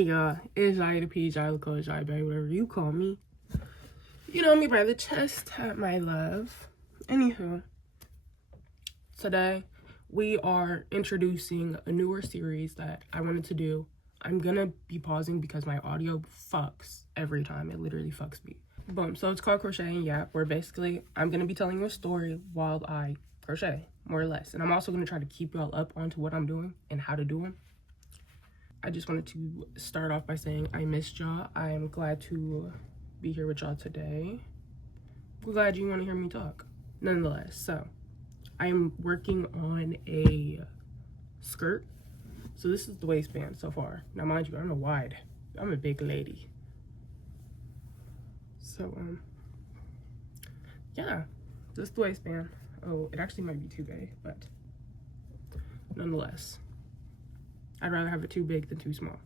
Hey y'all, it's Jai the P, Jai the Code, Jai Bay, whatever you call me. You know me by the chest, my love. Anywho, today we are introducing a newer series that I wanted to do. I'm gonna be pausing because my audio fucks every time. It literally fucks me. Boom. So it's called Crochet and Yap, where basically I'm gonna be telling you a story while I crochet, more or less. And I'm also gonna try to keep y'all up onto what I'm doing and how to do them. I just wanted to start off by saying I missed y'all. I am glad to be here with y'all today. I'm glad you want to hear me talk. Nonetheless, so I am working on a skirt. So this is the waistband so far. Now mind you, I'm a wide. I'm a big lady. So yeah, this is the waistband. Oh, it actually might be too big, but nonetheless, I'd rather have it too big than too small.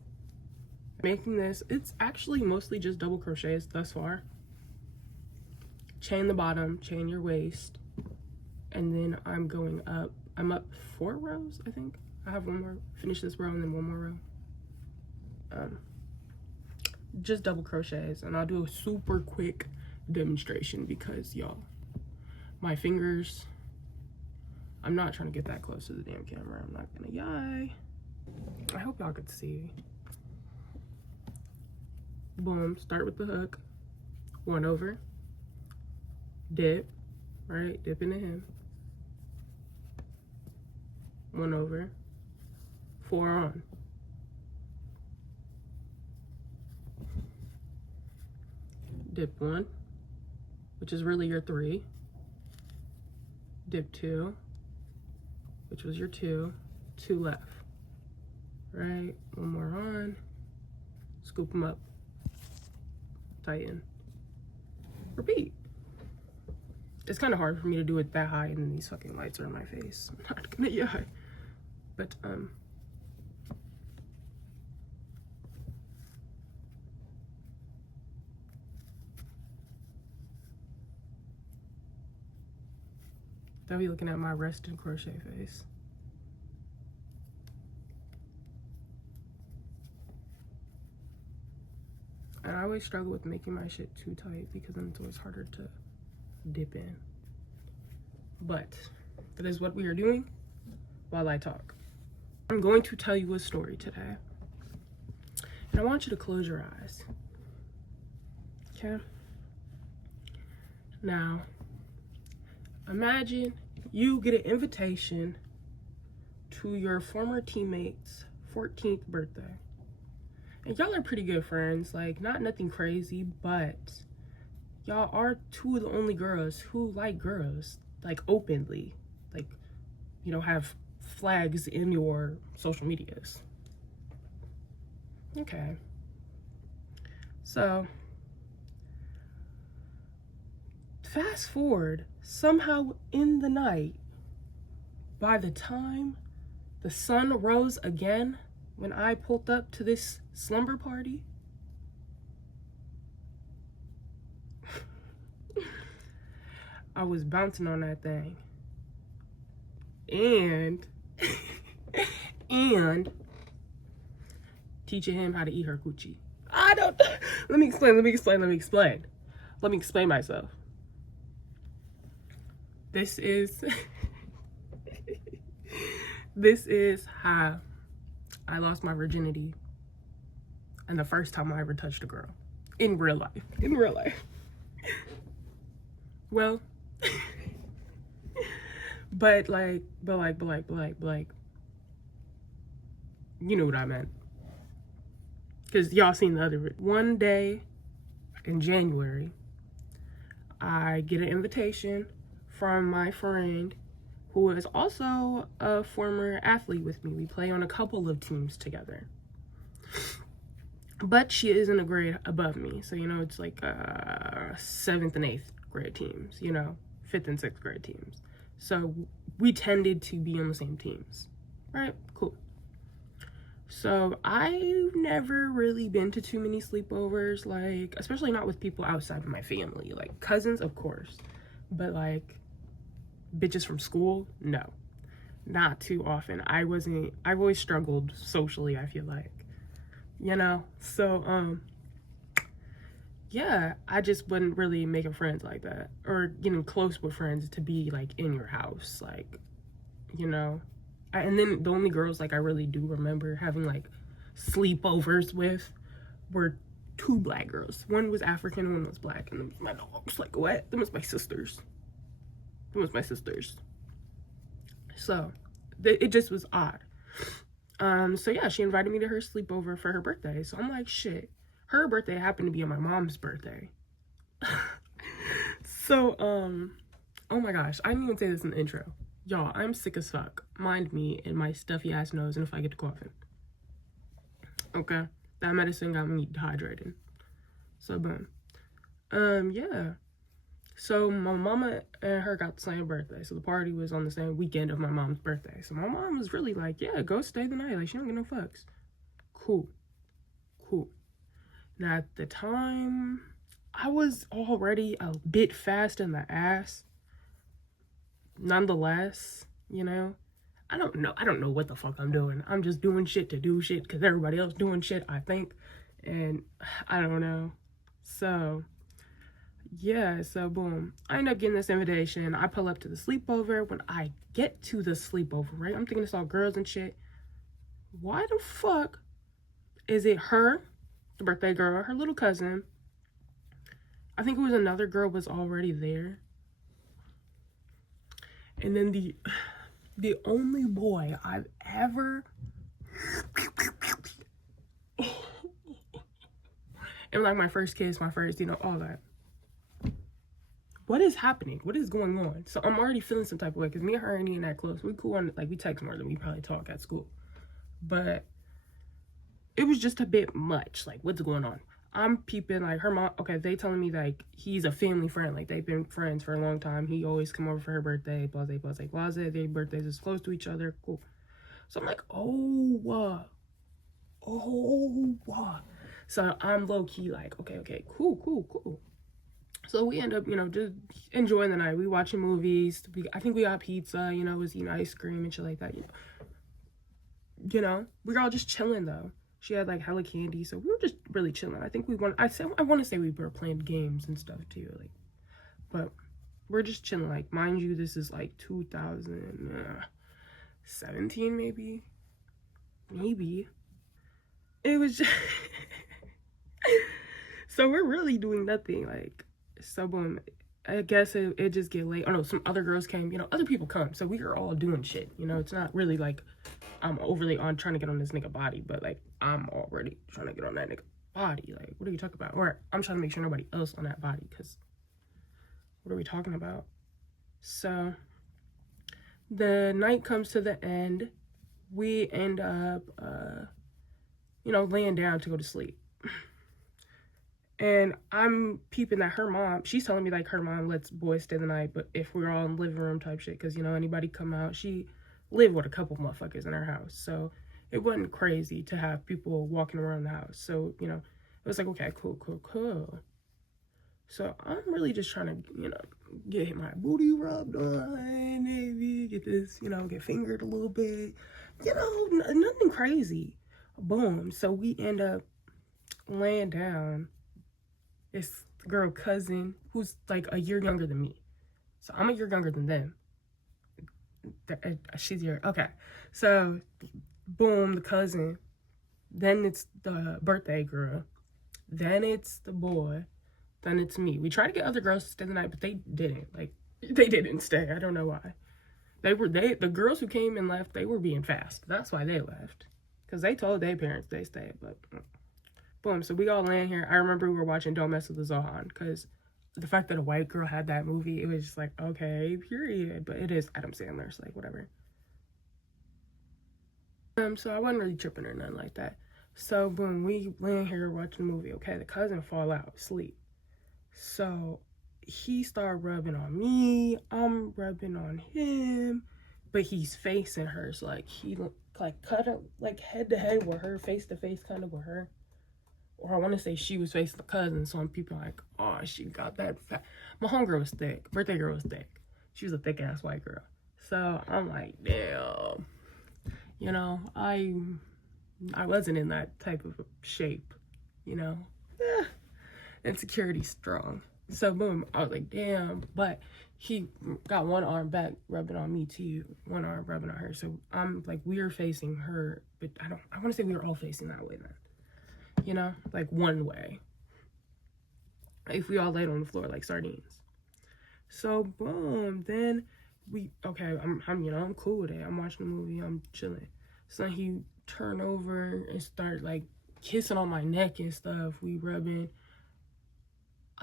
Making this, it's actually mostly just double crochets thus far. Chain the bottom, chain your waist, and then I'm going up. I'm up 4 rows, I think. I have one more, finish this row and then one more row. Just double crochets, and I'll do a super quick demonstration because y'all, my fingers, I'm not trying to get that close to the damn camera. I'm not gonna yai. I hope y'all could see. Boom, start with the hook, 1 over, dip, right, dip into him, 1 over, 4 on, dip 1, which is really your 3, dip 2, which was your 2 left. Right, 1 more on, scoop them up, tighten, repeat. It's kind of hard for me to do it that high and then these fucking lights are in my face. I'm not gonna yai, but they'll be looking at my rested crochet face. And I always struggle with making my shit too tight because then it's always harder to dip in. But that is what we are doing while I talk. I'm going to tell you a story today. And I want you to close your eyes. Okay? Now, imagine you get an invitation to your former teammate's 14th birthday. And y'all are pretty good friends, like nothing crazy, but y'all are 2 of the only girls who like girls, like openly, like, you know, have flags in your social medias. Okay. So, fast forward, somehow in the night, by the time the sun rose again, when I pulled up to this slumber party, I was bouncing on that thing. And teaching him how to eat her coochie. Let me explain myself. This is how I lost my virginity and the first time I ever touched a girl in real life. Well, but like, you know what I meant. Cause y'all seen the other, one day in January, I get an invitation from my friend who is also a former athlete with me. We play on a couple of teams together. But she isn't a grade above me. So, you know, it's like 7th and 8th grade teams, you know, 5th and 6th grade teams. So we tended to be on the same teams, right? Cool. So I've never really been to too many sleepovers, like, especially not with people outside of my family, like cousins, of course, but like bitches from school, no, not too often. I've always struggled socially, I feel like. you know? So, yeah, I just wasn't really making friends like that or getting close with friends to be like in your house, like, you know. And then the only girls like I really do remember having like sleepovers with were two black girls. One was African, one was black, and my dogs. Like, what? Them was my sisters. Them was my sisters. So it just was odd. So yeah, she invited me to her sleepover for her birthday. So I'm like, shit. Her birthday happened to be on my mom's birthday. So, oh my gosh, I didn't even say this in the intro. Y'all, I'm sick as fuck. Mind me and my stuffy ass nose, and if I get to coughing. Okay? That medicine got me dehydrated. So, boom. Yeah. So, my mama and her got the same birthday. So, the party was on the same weekend of my mom's birthday. So, my mom was really like, yeah, go stay the night. Like, she don't get no fucks. Cool. Cool. Now, at the time, I was already a bit fast in the ass. Nonetheless, you know, I don't know what the fuck I'm doing. I'm just doing shit to do shit because everybody else doing shit, I think. And I don't know. So, yeah, so boom. I end up getting this invitation. I pull up to the sleepover. When I get to the sleepover, right? I'm thinking it's all girls and shit. Why the fuck is it her, the birthday girl, her little cousin? I think it was another girl was already there. And then the only boy I've ever and like my first kiss, my first, you know, all that. What is happening? What is going on? So I'm already feeling some type of way because me and her ain't even that close. We cool on, like, we text more than we probably talk at school. But it was just a bit much. Like, what's going on? I'm peeping, like, her mom, okay, they telling me, like, he's a family friend. Like, they've been friends for a long time. He always come over for her birthday, blase, blase, blase. Their birthdays is close to each other. Cool. So I'm like, So I'm low-key like, okay, cool. So we end up, you know, just enjoying the night. We watching movies. I think we got pizza, you know, was eating ice cream and shit like that, you know. We were all just chilling, though. She had, like, hella candy, so we were just really chilling. I think I want to say we were playing games and stuff, too, like, but we're just chilling. Like, mind you, this is, like, 2017, maybe. It was just... So we're really doing nothing, like, so boom. I guess it just get late. Oh no, some other girls came, you know, other people come. So we are all doing shit, you know. It's not really like I'm overly on trying to get on this nigga body, but like I'm already trying to get on that nigga body. Like, what are you talking about? Or I'm trying to make sure nobody else on that body, because what are we talking about? So the night comes to the end. We end up, you know, laying down to go to sleep. And I'm peeping that her mom, she's telling me, like, her mom lets boys stay the night, but if we're all in the living room type shit, because, you know, anybody come out, she lived with a couple motherfuckers in her house, so it wasn't crazy to have people walking around the house. So, you know, it was like, okay, cool. So I'm really just trying to, you know, get my booty rubbed on, maybe get this, you know, get fingered a little bit, you know, nothing crazy. Boom. So we end up laying down. This girl cousin who's like a year younger than me. So I'm a year younger than them. She's a year. Okay. So boom, the cousin. Then it's the birthday girl. Then it's the boy. Then it's me. We tried to get other girls to stay the night, but they didn't. Like, they didn't stay. I don't know why. The girls who came and left, they were being fast. That's why they left. Because they told their parents they stayed, but... Boom, so we all laying here. I remember we were watching Don't Mess with the Zohan, because the fact that a white girl had that movie, it was just like, okay, period. But it is Adam Sandler's, like, whatever. So I wasn't really tripping or nothing like that. So boom, we laying here watching the movie. Okay, the cousin fall out, sleep. So he started rubbing on me. I'm rubbing on him, but he's facing her. So like he like cut up like head to head with her, face to face kind of with her. Or I want to say she was facing the cousin. So people like, oh, she got that fat. My homegirl was thick. Birthday girl was thick. She was a thick ass white girl. So I'm like, damn. You know, I'm I wasn't in that type of shape, you know. Insecurity strong. So boom, I was like, damn. But he got one arm back rubbing on me too, one arm rubbing on her. So I'm like, we were facing her, but I want to say we were all facing that way then, you know, like one way, if we all laid on the floor like sardines. So boom, then I'm cool with it. I'm watching the movie, I'm chilling. So he turned over and started like kissing on my neck and stuff. We rubbing.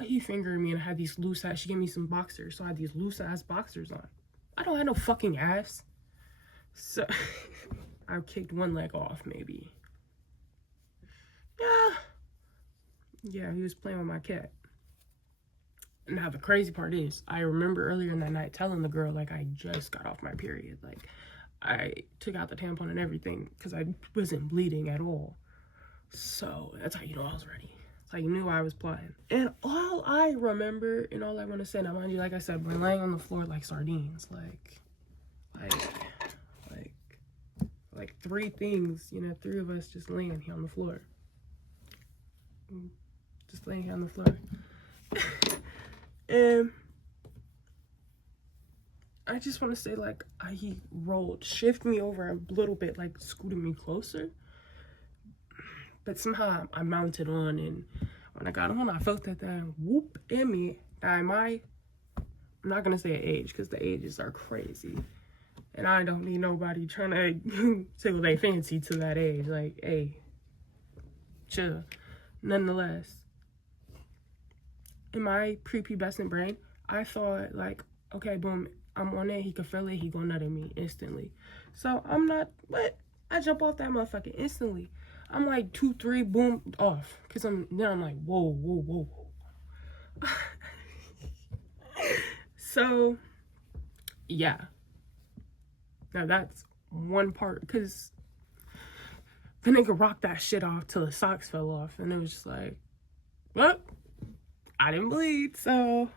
He fingered me and I had these loose ass. She gave me some boxers, so I had these loose ass boxers on. I don't have no fucking ass. So I kicked one leg off, maybe. Yeah, he was playing with my cat. Now the crazy part is, I remember earlier in that night telling the girl like I just got off my period. Like I took out the tampon and everything because I wasn't bleeding at all. So that's how you know I was ready. That's how you knew I was plotting. And all I remember and all I want to say, now mind you, like I said, we're laying on the floor like sardines, like three things, you know, three of us just laying here on the floor. Just laying here on the floor. And I just want to say, like, he shifted me over a little bit, like scooted me closer. But somehow I mounted on, and when I got on, I felt that thing whoop in me. I'm not gonna say age, because the ages are crazy. And I don't need nobody trying to tickle their fancy to that age. Like, hey, chill. Nonetheless, in my prepubescent brain, I thought, like, okay, boom, I'm on it, he could feel it, he gonna nut at me instantly. So I'm not, but I jump off that motherfucker instantly. I'm like 2, 3, boom, off. Cause I'm like, whoa. So, yeah. Now that's one part, cause the nigga rocked that shit off till the socks fell off. And it was just like, well, I didn't bleed, so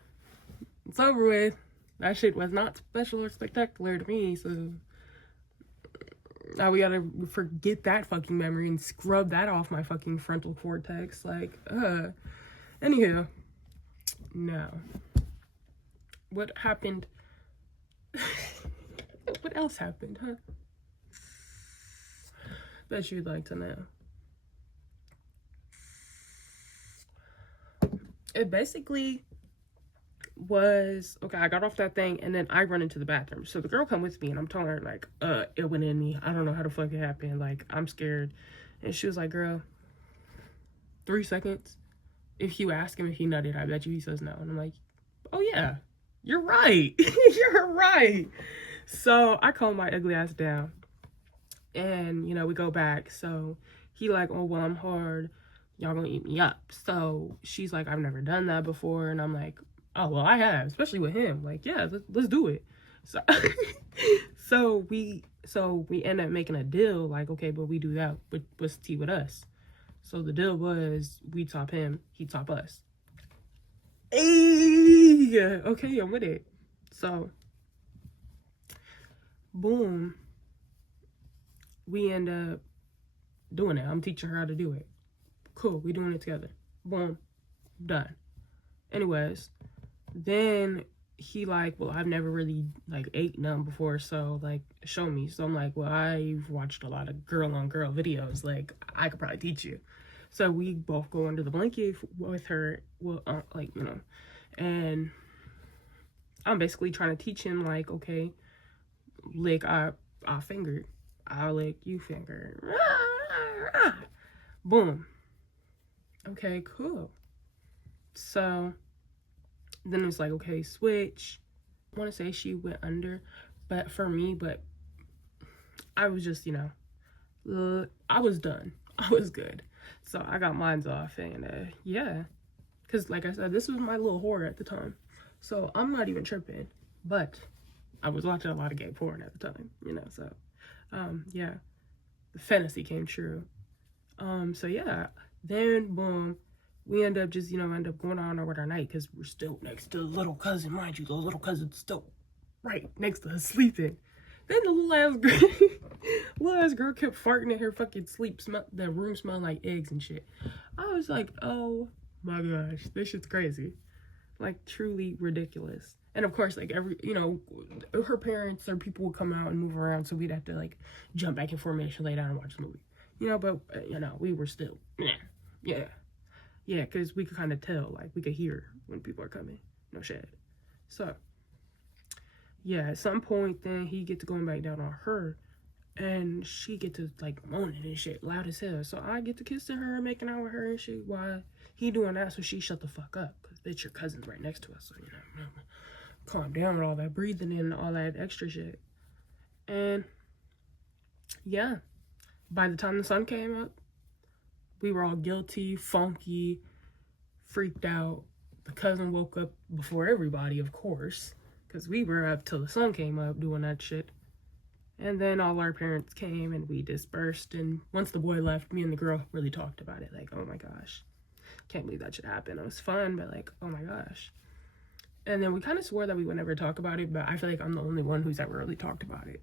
it's over with. That shit was not special or spectacular to me, so now we gotta forget that fucking memory and scrub that off my fucking frontal cortex. Like, anywho, no. What happened? What else happened, huh? Bet you'd like to know. It basically was, okay, I got off that thing and then I run into the bathroom. So the girl come with me and I'm telling her like, it went in me. I don't know how the fuck it happened. Like, I'm scared. And she was like, girl, 3 seconds. If you ask him if he nutted, I bet you he says no. And I'm like, oh yeah, you're right. You're right. So I calm my ugly ass down and, you know, we go back. So he like, oh, well, I'm hard. Y'all gonna eat me up. So she's like, I've never done that before. And I'm like, oh, well, I have, especially with him. Like, yeah, let's do it. So so we end up making a deal, like, okay, but we do that, but what's tea with us? So the deal was, we top him, he top us. Hey, okay, I'm with it. So boom, we end up doing it. I'm teaching her how to do it. Cool, we doing it together. Boom, done. Anyways, then he like, well, I've never really like ate none before, so like, show me. So I'm like, well, I've watched a lot of girl on girl videos, like I could probably teach you. So we both go under the blanket with her, well, like, you know, and I'm basically trying to teach him, like, okay, lick I finger, I'll lick you finger. Boom. Okay, cool. So then it was like, okay, switch. I want to say she went under, but for me, but I was just, you know, I was done. I was good. So I got mines off, and yeah, because like I said, this was my little horror at the time. So I'm not even tripping, but I was watching a lot of gay porn at the time, you know, so yeah, the fantasy came true. So yeah, then boom, we end up just, you know, going on with our night, because we're still next to the little cousin, mind you, the little cousin's still right next to us sleeping. Then the little ass girl kept farting in her fucking sleep. The room smelling like eggs and shit. I was like, oh my gosh, this shit's crazy. Like, truly ridiculous. And of course, like, her parents or people would come out and move around, so we'd have to, like, jump back in formation, lay down and watch the movie. But, we were still, yeah, because we could kind of tell, like, we could hear when people are coming. No shit. So, yeah, at some point, then he gets to going back down on her, and she get to, like, moaning and shit, loud as hell. So I get to kissing her, making out with her and shit, while he doing that, so she shut the fuck up, because bitch, your cousin's right next to us, so, calm down with all that breathing and all that extra shit. And, yeah, by the time the sun came up, we were all guilty, funky, freaked out. The cousin woke up before everybody, of course, because we were up till the sun came up doing that shit. And then all our parents came and we dispersed. And once the boy left, me and the girl really talked about it. Like, oh my gosh, can't believe that should happen. It was fun, but like, oh my gosh. And then we kind of swore that we would never talk about it, but I feel like I'm the only one who's ever really talked about it.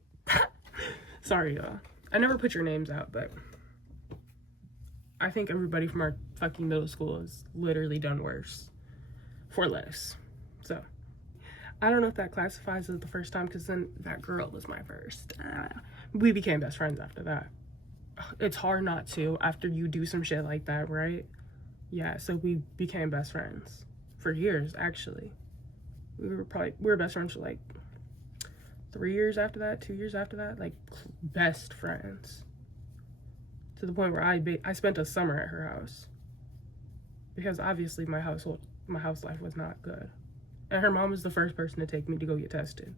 Sorry, y'all. I never put your names out, but I think everybody from our fucking middle school has literally done worse for less. So I don't know if that classifies as the first time, because then that girl was my first. We became best friends after that. It's hard not to after you do some shit like that, right? Yeah, so we became best friends for years, actually. We were best friends for like 3 years after that, 2 years after that, like best friends. To the point where I spent a summer at her house, because obviously my house life was not good. And her mom was the first person to take me to go get tested,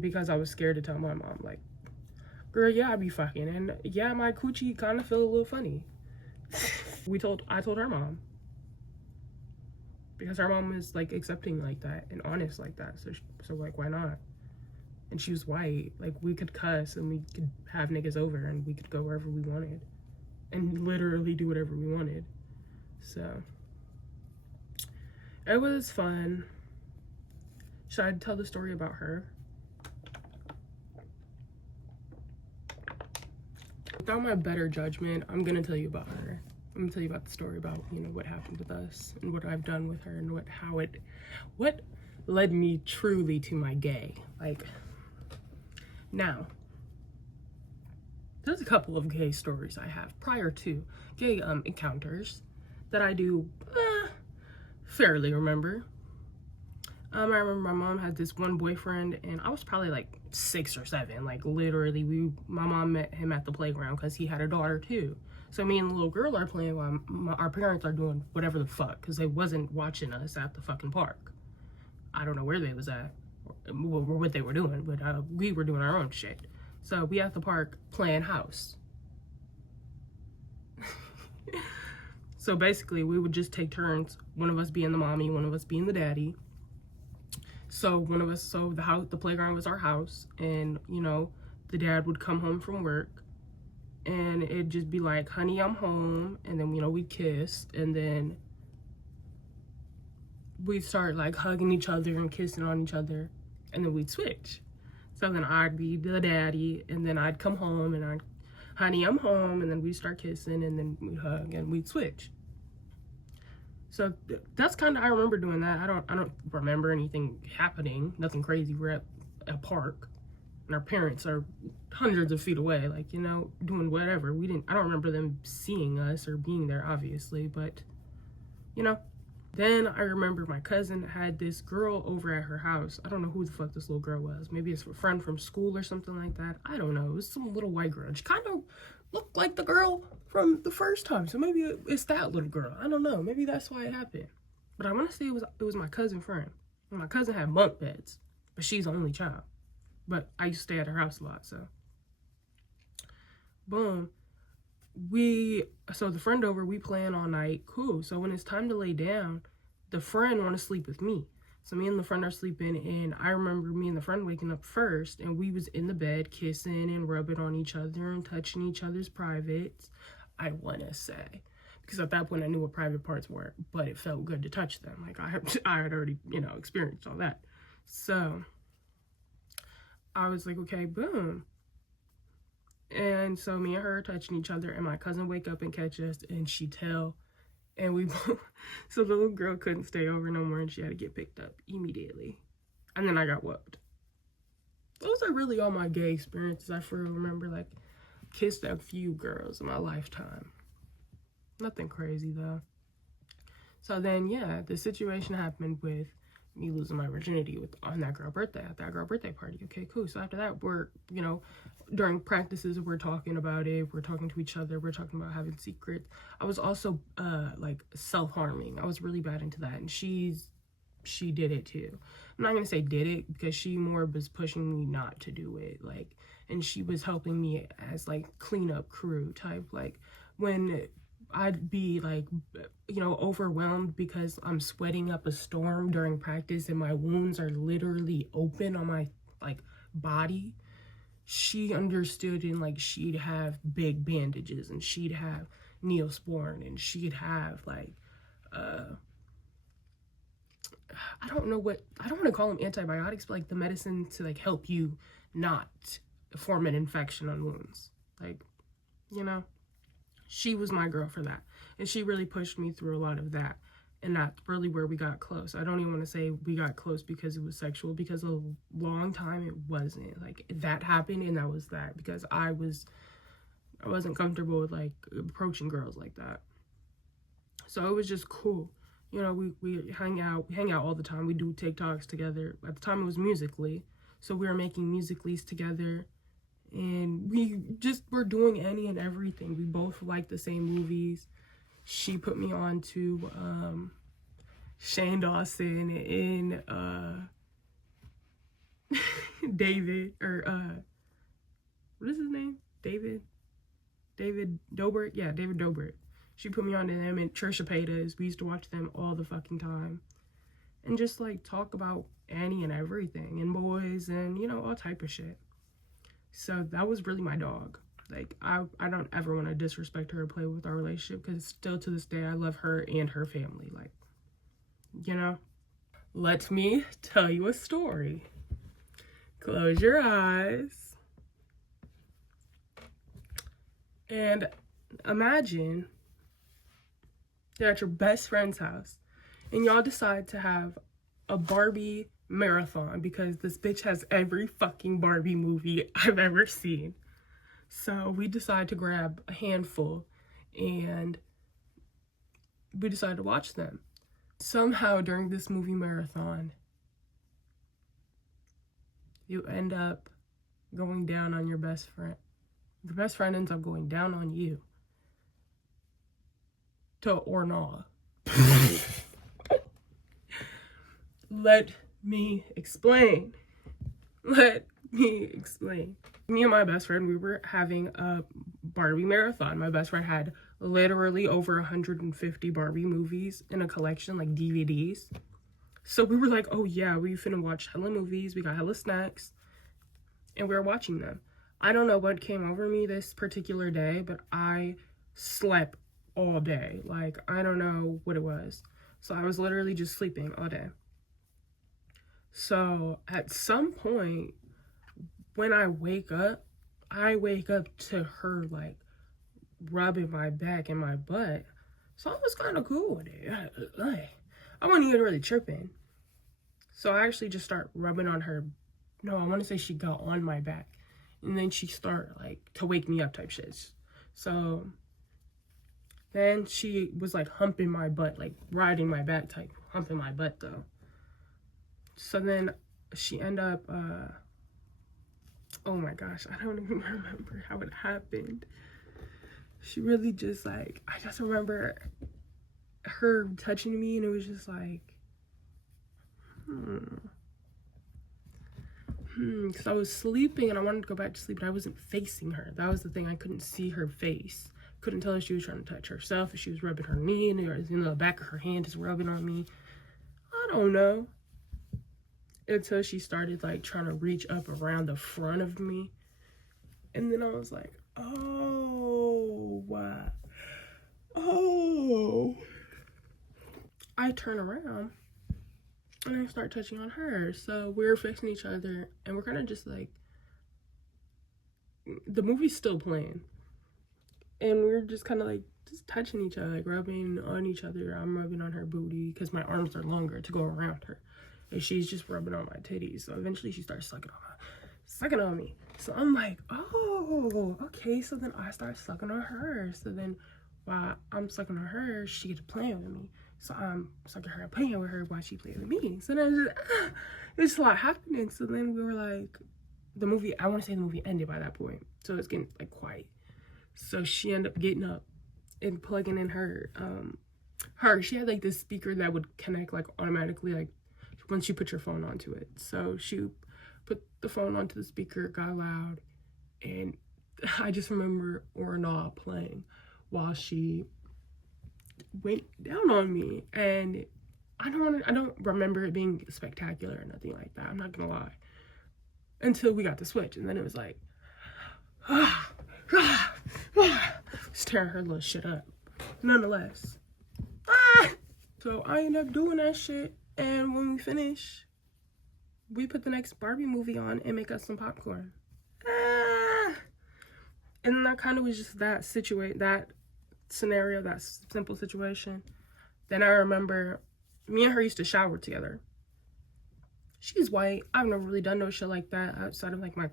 because I was scared to tell my mom, like, girl, yeah, I be fucking, and yeah, my coochie kind of feel a little funny. I told her mom, because her mom was like accepting like that and honest like that. So like, why not? And she was white. Like, we could cuss and we could have niggas over and we could go wherever we wanted and literally do whatever we wanted. So it was fun. Should I tell the story about her? Without my better judgment, I'm gonna tell you about her. I'm gonna tell you about the story about, what happened with us and what I've done with her and what led me truly to my gay. Like, now, there's a couple of gay stories I have prior to gay encounters that I do fairly remember. I remember my mom had this one boyfriend, and I was probably like 6 or 7. Like, literally, my mom met him at the playground because he had a daughter too. So me and the little girl are playing while our parents are doing whatever the fuck, because they wasn't watching us at the fucking park. I don't know where they was at or what they were doing, but we were doing our own shit. So we at the park playing house. So basically, we would just take turns, one of us being the mommy, one of us being the daddy. So the playground was our house, and the dad would come home from work, and it'd just be like, honey, I'm home, and then we'd kiss, and then we'd start like hugging each other and kissing on each other, and then we'd switch. So then I'd be the daddy, and then I'd come home and honey, I'm home, and then we'd start kissing, and then we'd hug and we'd switch. So that's kind of, I remember doing that. I don't remember anything happening, nothing crazy. We're at a park and our parents are hundreds of feet away, like, doing whatever. I don't remember them seeing us or being there, obviously, but then I remember my cousin had this girl over at her house. I don't know who the fuck this little girl was. Maybe it's a friend from school or something like that. I don't know. It was some little white girl. She kind of looked like the girl from the first time. So maybe it's that little girl. I don't know. Maybe that's why it happened. But I want to say it was my cousin friend. And my cousin had bunk beds, but she's the only child. But I used to stay at her house a lot, so. Boom. So the friend over, we playing all night, cool. So when it's time to lay down, the friend want to sleep with me. So me and the friend are sleeping, and I remember me and the friend waking up first, and we was in the bed kissing and rubbing on each other and touching each other's privates, I want to say. Because at that point I knew what private parts were, but it felt good to touch them. Like, I had already, experienced all that. So I was like, okay, boom. And so me and her are touching each other, and my cousin wake up and catch us, and she tell, and we both, so the little girl couldn't stay over no more, and she had to get picked up immediately. And then I got whooped. Those are really all my gay experiences. I for real remember, like, kissed a few girls in my lifetime. Nothing crazy though. So then, yeah, the situation happened with me losing my virginity on that girl birthday, at that girl birthday party. Okay, cool. So after that, we're, you know, during practices, we're talking about it. We're talking to each other. We're talking about having secrets. I was also like self-harming. I was really bad into that, and she did it too. I'm not gonna say did it, because she more was pushing me not to do it, like, and she was helping me as like cleanup crew type, like when I'd be like, you know, overwhelmed because I'm sweating up a storm during practice and my wounds are literally open on my like body. She understood, and like she'd have big bandages, and she'd have Neosporin, and she'd have like I don't want to call them antibiotics, but like the medicine to like help you not form an infection on wounds. Like, you know, she was my girl for that. And she really pushed me through a lot of that. And that's really where we got close. I don't even want to say we got close because it was sexual, because a long time it wasn't. Like, that happened and that was that, because I wasn't comfortable with like approaching girls like that. So it was just cool. You know, we hang out all the time. We do TikToks together. At the time it was Musical.ly. So we were making Musical.lys together. And we just were doing any and everything. We both liked the same movies. She put me on to Shane Dawson and David, or what is his name? David Dobrik? Yeah, David Dobrik. She put me on to them, and Trisha Paytas. We used to watch them all the fucking time. And just like talk about any and everything, and boys, and you know, all type of shit. So that was really my dog. Like, I don't ever want to disrespect her or play with our relationship, because still to this day I love her and her family. Like, you know. Let me tell you a story. Close your eyes. And imagine you're at your best friend's house and y'all decide to have a Barbie marathon, because this bitch has every fucking Barbie movie I've ever seen. So we decide to grab a handful and we decide to watch them. Somehow during this movie marathon, you end up going down on your best friend. The best friend ends up going down on you. Or not. Let me explain. Me and my best friend, we were having a Barbie marathon. My best friend had literally over 150 Barbie movies in a collection, like DVDs. So we were like, oh yeah, we finna watch hella movies. We got hella snacks. And we were watching them. I don't know what came over me this particular day, but I slept all day. Like, I don't know what it was. So I was literally just sleeping all day. So at some point, when I wake up to her like rubbing my back and my butt. So I was kind of cool with it. I wasn't even really tripping. So I actually just start rubbing on her. No, I want to say she got on my back. And then she started like to wake me up type shit. So then she was like humping my butt, like riding my back type, humping my butt though. So then she ended up, oh my gosh, I don't even remember how it happened. She really just like, I just remember her touching me, and it was just like, because I was sleeping and I wanted to go back to sleep, but I wasn't facing her. That was the thing. I couldn't see her face. Couldn't tell if she was trying to touch herself, if she was rubbing her knee, and or you know, the back of her hand is rubbing on me. I don't know. Until she started like trying to reach up around the front of me. And then I was like, oh, wow. Oh. I turn around and I start touching on her. So we're fixing each other and we're kind of just like the movie's still playing. And we were just kind of like, just touching each other, like rubbing on each other. I'm rubbing on her booty because my arms are longer to go around her. And she's just rubbing on my titties. So eventually she starts sucking on me. So I'm like, oh, okay. So then I start sucking on her. So then while I'm sucking on her, she gets playing with me. So I'm sucking her and playing with her while she plays with me. So then it's a lot happening. So then we were like, the movie, I want to say the movie ended by that point. So it's getting like quiet. So she ended up getting up and plugging in her, she had like this speaker that would connect like automatically, like once you put your phone onto it. So she put the phone onto the speaker, got loud, and I just remember Ornaw playing while she went down on me. And I don't remember it being spectacular or nothing like that, I'm not gonna lie, until we got the switch. And then it was like just tearing her little shit up nonetheless. So I ended up doing that shit, and when we finish, we put the next Barbie movie on and make us some popcorn. And that kind of was just that scenario, that simple situation. Then I remember me and her used to shower together. She's white. I've never really done no shit like that outside of like my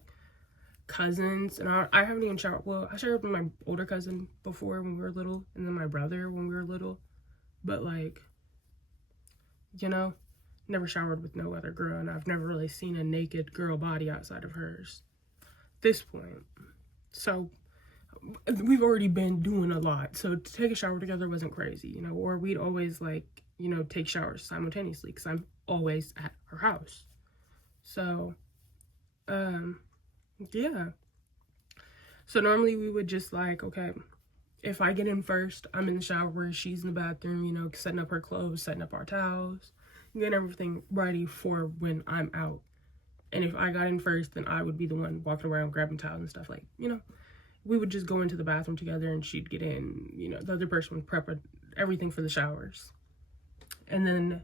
cousins, and I haven't even showered. Well, I showered with my older cousin before when we were little, and then my brother when we were little, but like, you know, never showered with no other girl, and I've never really seen a naked girl body outside of hers at this point. So we've already been doing a lot, so to take a shower together wasn't crazy, you know, or we'd always like, you know, take showers simultaneously because I'm always at her house. So yeah. So normally we would just like, okay, if I get in first, I'm in the shower, she's in the bathroom, you know, setting up her clothes, setting up our towels, getting everything ready for when I'm out. And if I got in first, then I would be the one walking around grabbing towels and stuff, like, you know, we would just go into the bathroom together and she'd get in, you know, the other person would prep everything for the showers. And then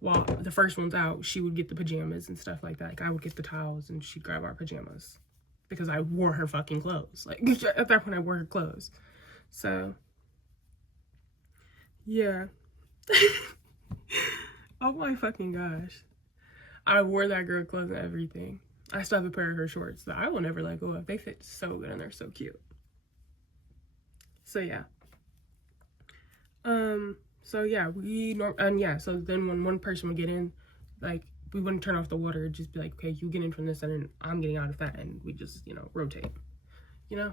while the first one's out, she would get the pajamas and stuff like that. Like I would get the towels and she'd grab our pajamas because I wore her fucking clothes. Like at that point I wore her clothes. So yeah. Oh my fucking gosh. I wore that girl clothes and everything. I still have a pair of her shorts that I will never let go of. They fit so good and they're so cute. So yeah. So yeah, so then when one person would get in, like we wouldn't turn off the water, it'd just be like, okay, you get in from this end and I'm getting out of that end. We just, you know, rotate, you know?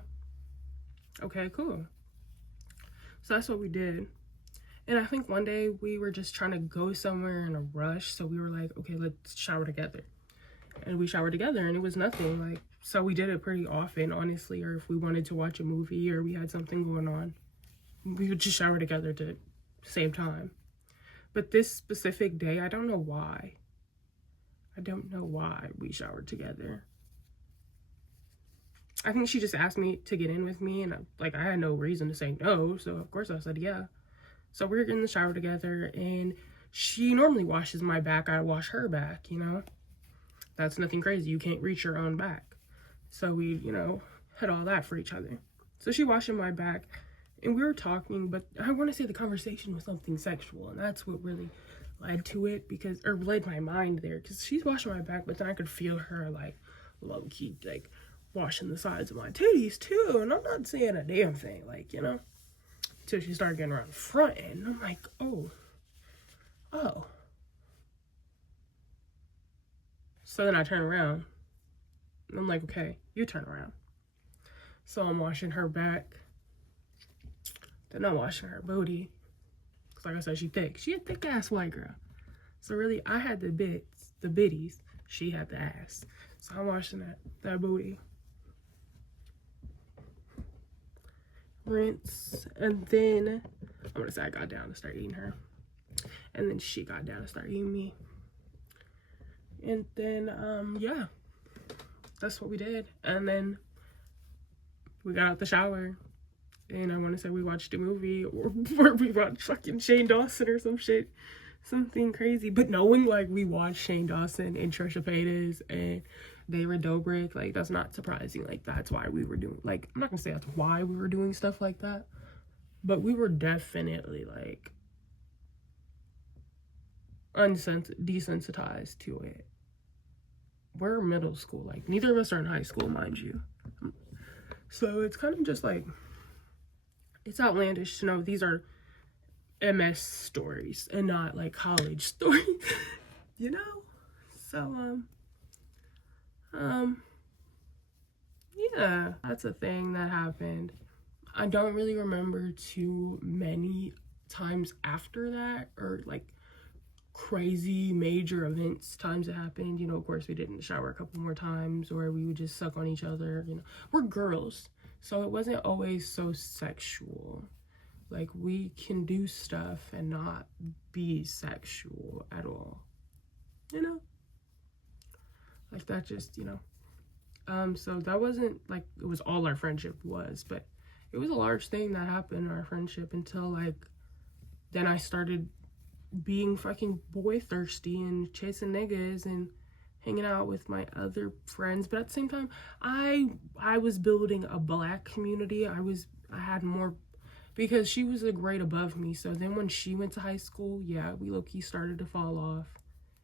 Okay, cool. So that's what we did. And I think one day we were just trying to go somewhere in a rush. So we were like, okay, let's shower together. And we showered together and it was nothing. Like, so we did it pretty often, honestly. Or if we wanted to watch a movie or we had something going on, we would just shower together to save time. But this specific day, I don't know why. I don't know why we showered together. I think she just asked me to get in with me, and I had no reason to say no, so of course I said yeah. So we're in the shower together, and she normally washes my back, I wash her back, you know? That's nothing crazy, you can't reach your own back. So we, you know, had all that for each other. So she washing my back, and we were talking, but I want to say the conversation was something sexual, and that's what really led to it, or led my mind there, because she's washing my back, but then I could feel her, like, low-key, like, washing the sides of my titties, too, and I'm not saying a damn thing, like, you know, till she started getting around the front end, and I'm like, oh. So then I turn around, and I'm like, okay, you turn around. So I'm washing her back, then I'm washing her booty. Cause like I said, she a thick ass white girl. So really I had the bitties, she had the ass. So I'm washing that booty. Rinse, and then I'm gonna say I got down to start eating her. And then she got down to start eating me. And then yeah. That's what we did. And then we got out the shower. And I want to say we watched a movie, or we watched fucking Shane Dawson or some shit. something crazy. But knowing like we watched Shane Dawson and Trisha Paytas and David Dobrik, like that's not surprising. Like that's why we were doing, like, I'm not gonna say that's why we were doing stuff like that, but we were definitely like desensitized to it. We're middle school, like neither of us are in high school, mind you. So it's kind of just like, it's outlandish to know these are MS stories and not like college stories, you know? So, yeah, that's a thing that happened. I don't really remember too many times after that, or like crazy major events, times it happened. You know, of course we didn't shower a couple more times, or we would just suck on each other, you know. We're girls, so it wasn't always so sexual. Like we can do stuff and not be sexual at all, you know, like that, just, you know. So that wasn't like it was all our friendship was, but it was a large thing that happened in our friendship until like then I started being fucking boy thirsty and chasing niggas and hanging out with my other friends. But at the same time, I was building a black community. I had more, because she was a grade above me. So then when she went to high school, yeah, we low-key started to fall off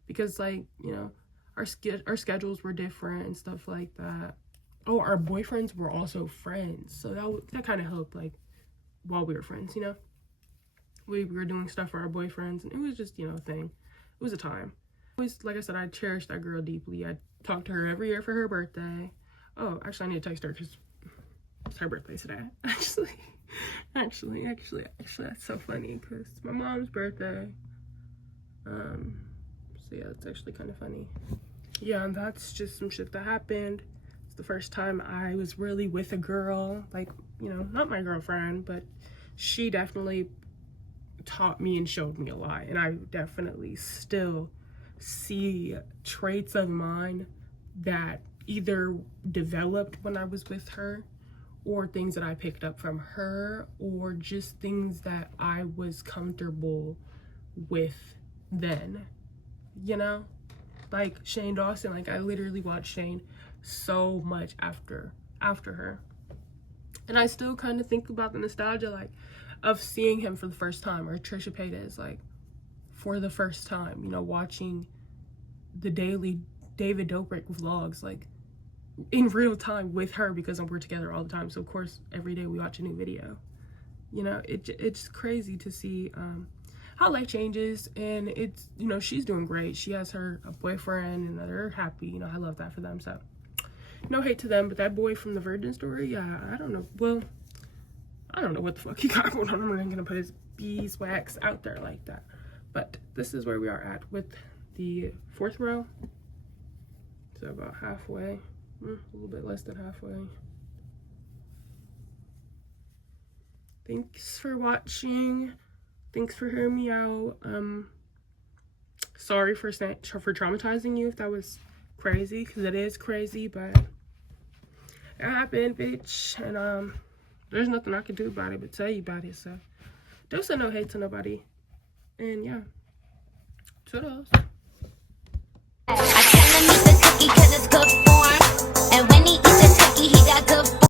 because, like, you know, our schedules were different and stuff like that. Oh, our boyfriends were also friends, so that kind of helped, like, while we were friends, you know. We were doing stuff for our boyfriends, and it was just, you know, a thing. It was a time. Always, like I said, I cherished that girl deeply. I talked to her every year for her birthday. Oh, actually, I need to text her because it's her birthday today. Actually, that's so funny because it's my mom's birthday. So yeah, it's actually kind of funny. Yeah, and that's just some shit that happened. It's the first time I was really with a girl, like, you know, not my girlfriend, but she definitely taught me and showed me a lot. And I definitely still see traits of mine that either developed when I was with her, or things that I picked up from her, or just things that I was comfortable with then, you know? Like Shane Dawson, like I literally watched Shane so much after her. And I still kind of think about the nostalgia, like, of seeing him for the first time, or Trisha Paytas, like, for the first time, you know, watching the daily David Dobrik vlogs, like, in real time with her, because we're together all the time. So, of course, every day we watch a new video. You know, it's crazy to see how life changes, and it's, you know, she's doing great. She has her a boyfriend, and they're happy. You know, I love that for them. So, no hate to them, but that boy from the Virgin story, yeah, I don't know. Well, I don't know what the fuck he got going on. I'm not gonna put his beeswax out there like that. But this is where we are at with the 4th row. So about halfway, a little bit less than halfway. Thanks for watching. Thanks for hearing me out. Sorry for traumatizing you if that was crazy, because it is crazy, but it happened, bitch. And there's nothing I can do about it but tell you about it. So don't send no hate to nobody. And yeah, toodles.